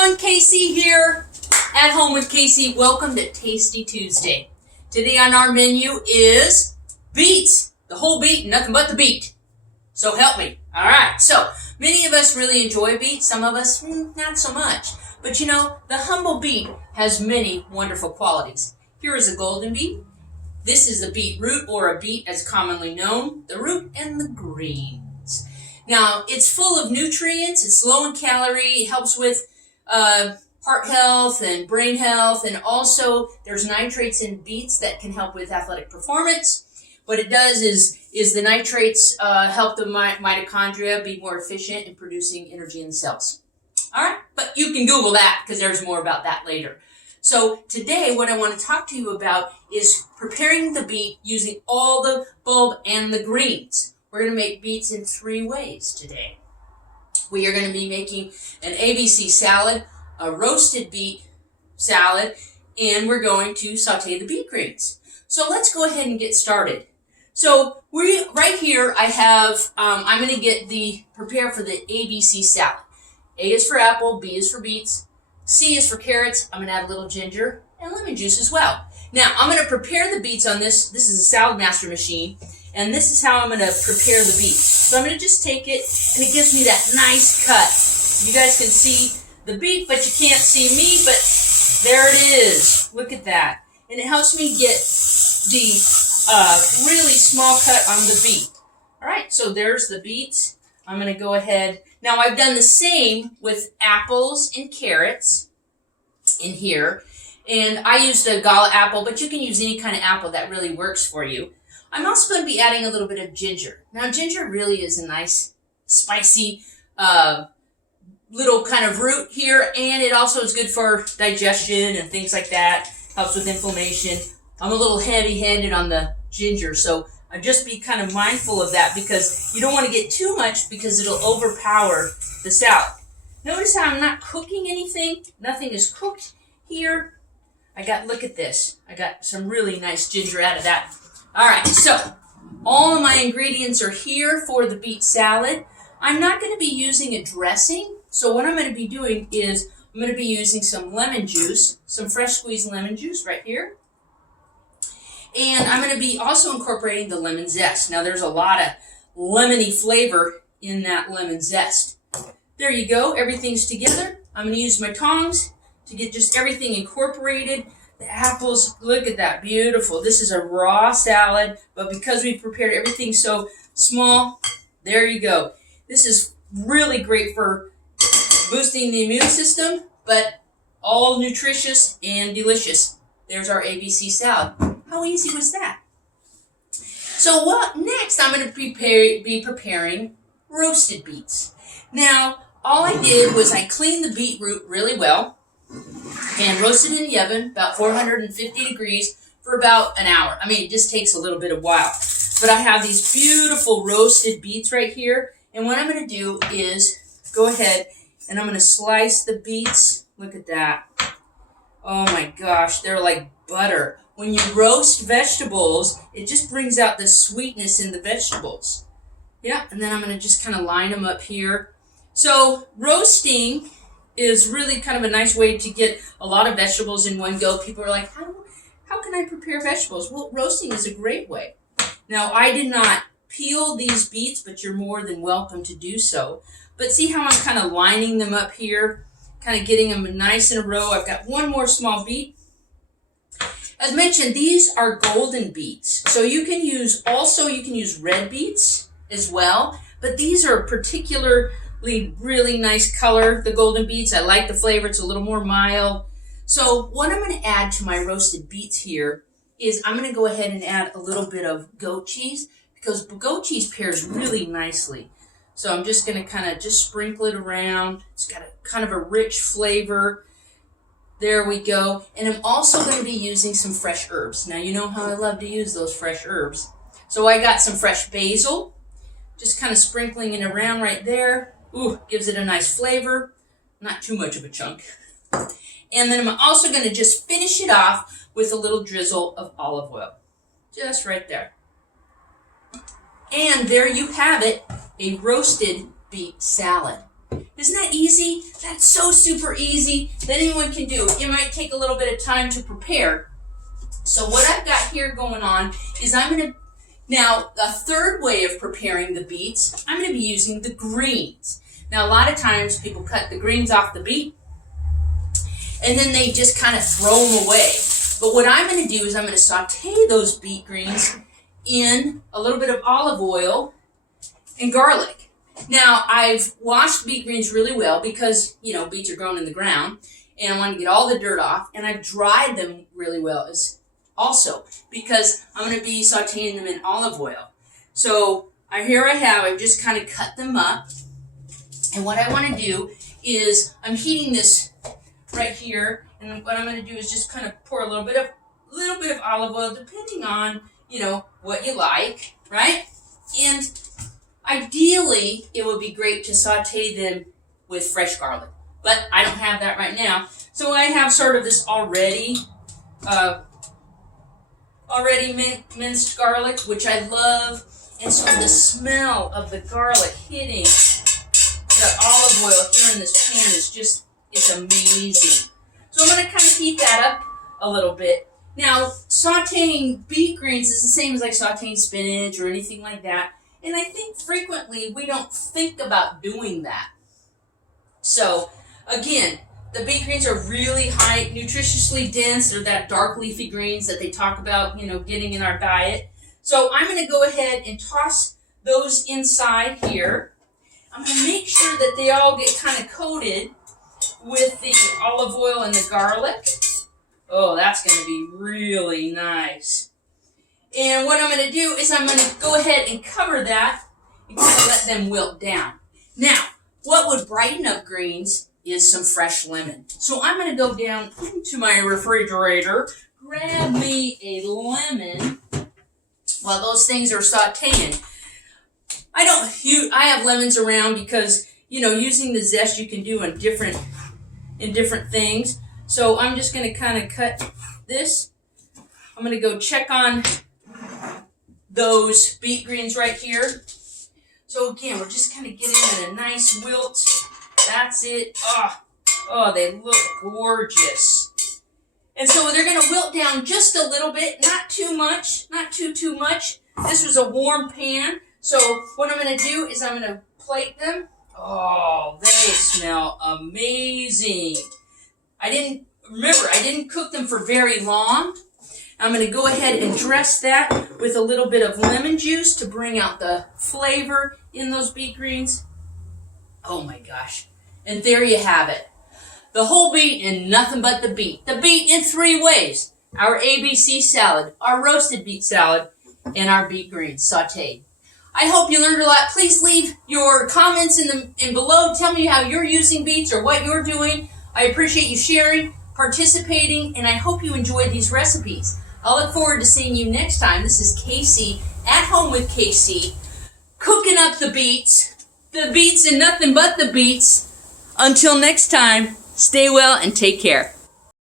everyone, Casey here, at home with Casey. Welcome to Tasty Tuesday. Today on our menu is beets. The whole beet, nothing but the beet. So help me. All right, so many of us really enjoy beets, some of us not so much. But you know, the humble beet has many wonderful qualities. Here is a golden beet. This is the beet root, or a beet as commonly known, the root and the greens. Now, it's full of nutrients, it's low in calorie, it helps with heart health and brain health, and also there's nitrates in beets that can help with athletic performance. What it does is the nitrates help the mitochondria be more efficient in producing energy in the cells. All right, but you can Google that because there's more about that later. So today what I want to talk to you about is preparing the beet using all the bulb and the greens. We're going to make beets in 3 ways today. We are going to be making an ABC salad, a roasted beet salad, and we're going to saute the beet greens. So let's go ahead and get started. So right here I have, I'm going to prepare for the ABC salad. A is for apple, B is for beets, C is for carrots. I'm going to add a little ginger and lemon juice as well. Now, I'm going to prepare the beets on this. This is a Salad Master machine, and this is how I'm going to prepare the beets. So I'm going to just take it, and it gives me that nice cut. You guys can see the beet, but you can't see me, but there it is. Look at that. And it helps me get the really small cut on the beet. All right, so there's the beets. I'm going to go ahead. Now, I've done the same with apples and carrots in here. And I used a Gala apple, but you can use any kind of apple that really works for you. I'm also going to be adding a little bit of ginger. Now, ginger really is a nice, spicy, little kind of root here. And it also is good for digestion and things like that. Helps with inflammation. I'm a little heavy-handed on the ginger, so just be kind of mindful of that because you don't want to get too much because it'll overpower the salad. Notice how I'm not cooking anything. Nothing is cooked here. Look at this. I got some really nice ginger out of that. All right, so all of my ingredients are here for the beet salad. I'm not going to be using a dressing. So what I'm going to be doing is I'm going to be using some lemon juice, some fresh squeezed lemon juice right here. And I'm going to be also incorporating the lemon zest. Now, there's a lot of lemony flavor in that lemon zest. There you go. Everything's together. I'm going to use my tongs to get just everything incorporated. The apples, look at that. Beautiful. This is a raw salad, but because we prepared everything so small, there you go. This is really great for boosting the immune system, but all nutritious and delicious. There's our ABC salad. How easy was that? So next I'm going to be preparing roasted beets. Now, all I did was I cleaned the beetroot really well and roasted it in the oven, about 450 degrees, for about an hour. I mean, it just takes a little bit of while. But I have these beautiful roasted beets right here. And what I'm going to do is go ahead and I'm going to slice the beets. Look at that. Oh my gosh, they're like butter. When you roast vegetables, it just brings out the sweetness in the vegetables. Yeah, and then I'm going to just kind of line them up here. So roasting is really kind of a nice way to get a lot of vegetables in one go. People are like, how can I prepare vegetables? Well, roasting is a great way. Now, I did not peel these beets, but you're more than welcome to do so. But see how I'm kind of lining them up here, kind of getting them nice in a row. I've got one more small beet. As mentioned, these are golden beets. So you can use red beets as well, but these are particularly really nice color, the golden beets. I like the flavor. It's a little more mild. So what I'm going to add to my roasted beets here is I'm going to go ahead and add a little bit of goat cheese because goat cheese pairs really nicely. So I'm just going to kind of just sprinkle it around. It's got kind of a rich flavor. There we go. And I'm also going to be using some fresh herbs. Now, you know how I love to use those fresh herbs. So I got some fresh basil, just kind of sprinkling it around right there. Ooh, gives it a nice flavor. Not too much of a chunk. And then I'm also going to just finish it off with a little drizzle of olive oil. Just right there. And there you have it, a roasted beet salad. Isn't that easy? That's so super easy that anyone can do. It might take a little bit of time to prepare. So what I've got here going on is now a third way of preparing the beets, I'm going to be using the greens. Now a lot of times people cut the greens off the beet and then they just kind of throw them away. But what I'm going to do is I'm going to saute those beet greens in a little bit of olive oil and garlic. Now, I've washed beet greens really well because, beets are grown in the ground, and I want to get all the dirt off, and I've dried them really well also because I'm going to be sauteing them in olive oil. So, I've just kind of cut them up, and what I want to do is I'm heating this right here, and what I'm going to do is just kind of pour a little bit of olive oil, depending on, what you like, right? And ideally, it would be great to saute them with fresh garlic, but I don't have that right now. So I have sort of this already minced garlic, which I love, and so the smell of the garlic hitting the olive oil here in this pan is it's amazing. So I'm going to kind of heat that up a little bit. Now, sauteing beet greens is the same as like sauteing spinach or anything like that. And I think frequently we don't think about doing that. So, again, the beet greens are really high, nutritiously dense. They're that dark leafy greens that they talk about, getting in our diet. So I'm going to go ahead and toss those inside here. I'm going to make sure that they all get kind of coated with the olive oil and the garlic. Oh, that's going to be really nice. And what I'm going to do is I'm going to go ahead and cover that and kind of let them wilt down. Now, what would brighten up greens is some fresh lemon. So I'm going to go down into my refrigerator, grab me a lemon while those things are sauteing. I have lemons around because, using the zest you can do in different things. So I'm just going to kind of cut this. I'm going to go check on those beet greens right here. So again, we're just kind of getting in a nice wilt. That's it. Oh, they look gorgeous. And so they're going to wilt down just a little bit, not too much, not too much. This was a warm pan. So what I'm going to do is I'm going to plate them. Oh, they smell amazing. I didn't cook them for very long. I'm going to go ahead and dress that with a little bit of lemon juice to bring out the flavor in those beet greens. Oh my gosh. And there you have it. The whole beet and nothing but the beet. The beet in 3 ways. Our ABC salad, our roasted beet salad, and our beet greens sauteed. I hope you learned a lot. Please leave your comments in below. Tell me how you're using beets or what you're doing. I appreciate you sharing, participating, and I hope you enjoyed these recipes. I'll look forward to seeing you next time. This is Casey at Home with Casey, cooking up the beets and nothing but the beets. Until next time, stay well and take care.